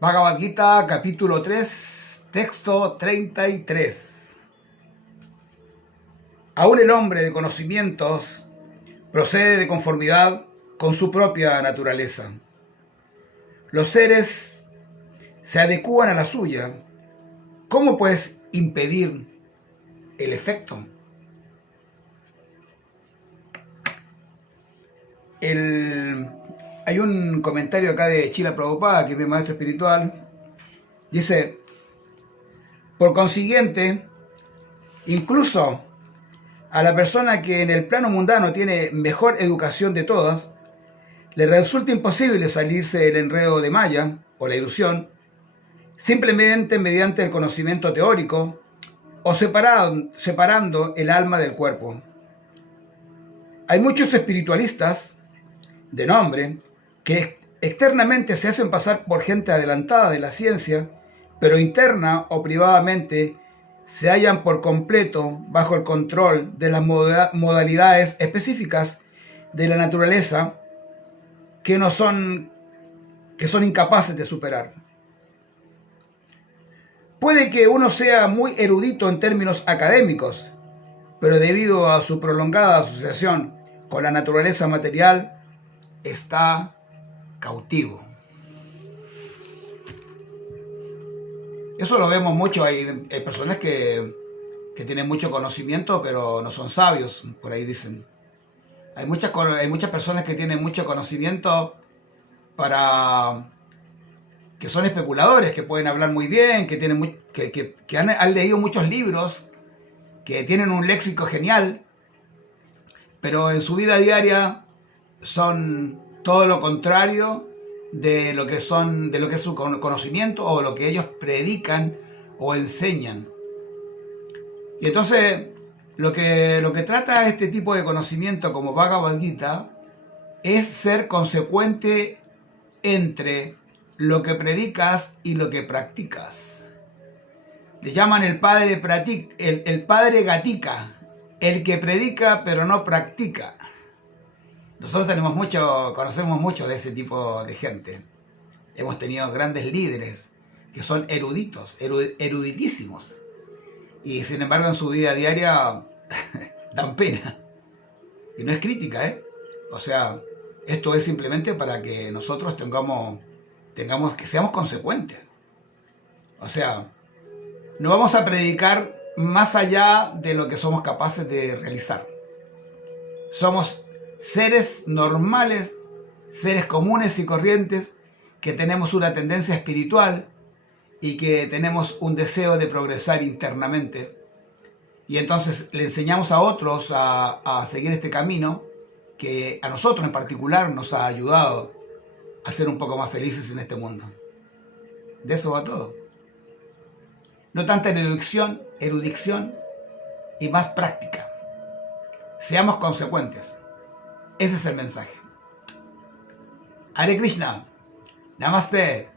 Bhagavad Gita, capítulo 3, texto 33. Aún el hombre de conocimientos procede de conformidad con su propia naturaleza. Los seres se adecúan a la suya. ¿Cómo pues impedir el efecto? Hay un comentario acá de Srila Prabhupada, que es mi maestro espiritual. Dice: por consiguiente, incluso a la persona que en el plano mundano tiene mejor educación de todas, le resulta imposible salirse del enredo de Maya o la ilusión, simplemente mediante el conocimiento teórico o separando el alma del cuerpo. Hay muchos espiritualistas de nombre que externamente se hacen pasar por gente adelantada de la ciencia, pero interna o privadamente se hallan por completo bajo el control de las modalidades específicas de la naturaleza que son incapaces de superar. Puede que uno sea muy erudito en términos académicos, pero debido a su prolongada asociación con la naturaleza material, está cautivo. Eso lo vemos mucho. Hay personas que tienen mucho conocimiento, pero no son sabios, por ahí dicen. Hay muchas personas que tienen mucho conocimiento que son especuladores, que pueden hablar muy bien, que han leído muchos libros, que tienen un léxico genial, pero en su vida diaria son todo lo contrario de lo que es su conocimiento o lo que ellos predican o enseñan. Y entonces lo que trata este tipo de conocimiento como Bhagavad Gita es ser consecuente entre lo que predicas y lo que practicas. Le llaman el padre Gatika, el que predica pero no practica. Nosotros conocemos mucho de ese tipo de gente. Hemos tenido grandes líderes que son eruditísimos. Y sin embargo en su vida diaria dan pena. Y no es crítica, O sea, esto es simplemente para que nosotros que seamos consecuentes. O sea, no vamos a predicar más allá de lo que somos capaces de realizar. Somos seres normales, seres comunes y corrientes, que tenemos una tendencia espiritual y que tenemos un deseo de progresar internamente. Y entonces le enseñamos a otros a seguir este camino que a nosotros en particular nos ha ayudado a ser un poco más felices en este mundo. De eso va todo. No tanta erudición y más práctica. Seamos consecuentes. Ese es el mensaje. Hare Krishna. Namaste.